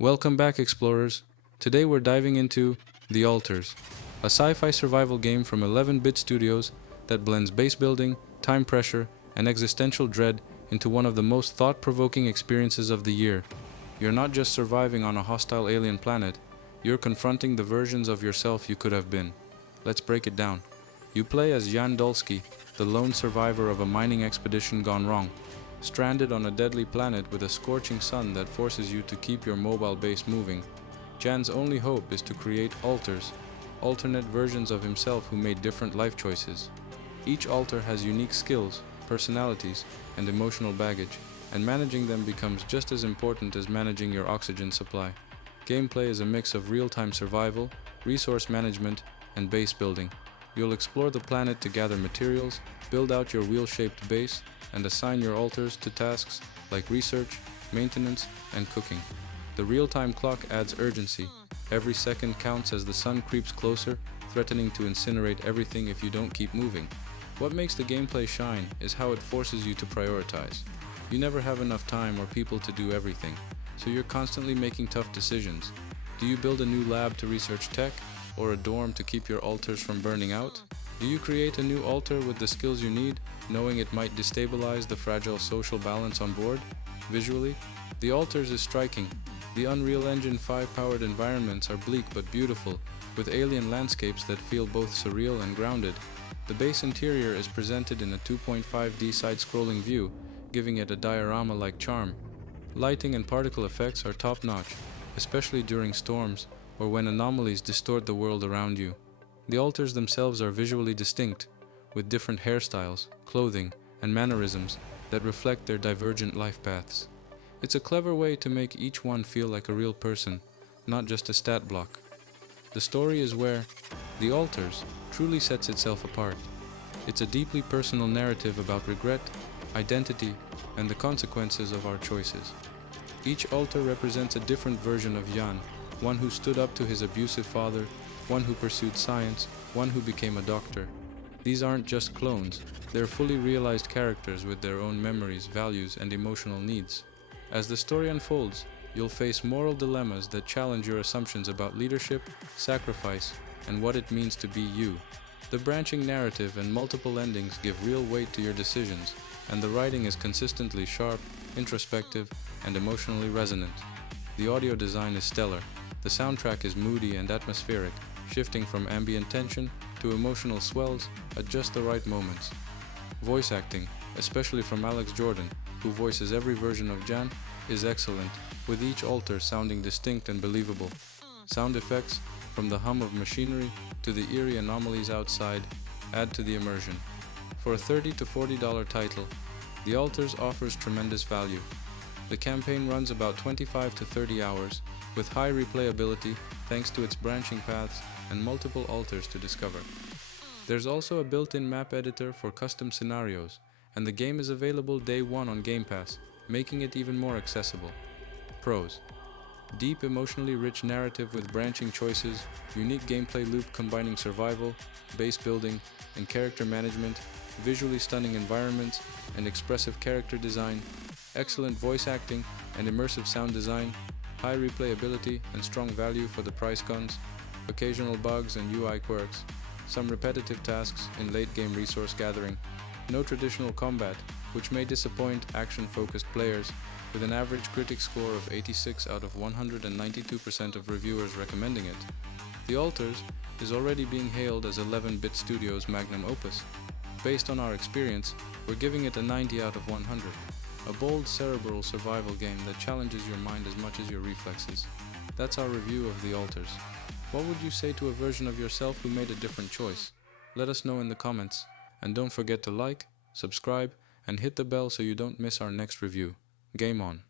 Welcome back, explorers. Today we're diving into The Alters, a sci-fi survival game from 11-bit studios that blends base building, time pressure, and existential dread into one of the most thought-provoking experiences of the year. You're not just surviving on a hostile alien planet, you're confronting the versions of yourself you could have been. Let's break it down. You play as Jan Dolsky, the lone survivor of a mining expedition gone wrong, stranded on a deadly planet with a scorching sun that forces you to keep your mobile base moving. Jan's only hope is to create alters, alternate versions of himself who made different life choices. Each alter has unique skills, personalities, and emotional baggage, and managing them becomes just as important as managing your oxygen supply. Gameplay is a mix of real-time survival, resource management, and base building. You'll explore the planet to gather materials, build out your wheel-shaped base, and assign your alters to tasks like research, maintenance, and cooking. The real-time clock adds urgency. Every second counts as the sun creeps closer, threatening to incinerate everything if you don't keep moving. What makes the gameplay shine is how it forces you to prioritize. You never have enough time or people to do everything, so you're constantly making tough decisions. Do you build a new lab to research tech, or a dorm to keep your alters from burning out? Do you create a new alter with the skills you need, knowing it might destabilize the fragile social balance on board? Visually, The Alters is striking. The Unreal Engine 5-powered environments are bleak but beautiful, with alien landscapes that feel both surreal and grounded. The base interior is presented in a 2.5D side-scrolling view, giving it a diorama-like charm. Lighting and particle effects are top-notch, especially during storms or when anomalies distort the world around you. The alters themselves are visually distinct, with different hairstyles, clothing, and mannerisms that reflect their divergent life paths. It's a clever way to make each one feel like a real person, not just a stat block. The story is where The Alters truly sets itself apart. It's a deeply personal narrative about regret, identity, and the consequences of our choices. Each alter represents a different version of Jan, one who stood up to his abusive father, one who pursued science, one who became a doctor. These aren't just clones, they're fully realized characters with their own memories, values, and emotional needs. As the story unfolds, you'll face moral dilemmas that challenge your assumptions about leadership, sacrifice, and what it means to be you. The branching narrative and multiple endings give real weight to your decisions, and the writing is consistently sharp, introspective, and emotionally resonant. The audio design is stellar. The soundtrack is moody and atmospheric, shifting from ambient tension to emotional swells at just the right moments. Voice acting, especially from Alex Jordan, who voices every version of Jan, is excellent, with each alter sounding distinct and believable. Sound effects, from the hum of machinery to the eerie anomalies outside, add to the immersion. For a $30 to $40 title, The Alters offers tremendous value. The campaign runs about 25 to 30 hours, with high replayability thanks to its branching paths and multiple alters to discover. There's also a built-in map editor for custom scenarios, and the game is available day one on Game Pass, making it even more accessible. Pros: deep, emotionally rich narrative with branching choices, unique gameplay loop combining survival, base building, and character management, visually stunning environments, and expressive character design, excellent voice acting and immersive sound design, high replayability and strong value for the price guns, occasional bugs and UI quirks, some repetitive tasks in late-game resource gathering, no traditional combat, which may disappoint action-focused players, with an average critic score of 86 out of 192% of reviewers recommending it. The Alters is already being hailed as 11-bit Studios' magnum opus. Based on our experience, we're giving it a 90 out of 100. A bold, cerebral survival game that challenges your mind as much as your reflexes. That's our review of The Alters. What would you say to a version of yourself who made a different choice? Let us know in the comments, and don't forget to like, subscribe, and hit the bell so you don't miss our next review. Game on!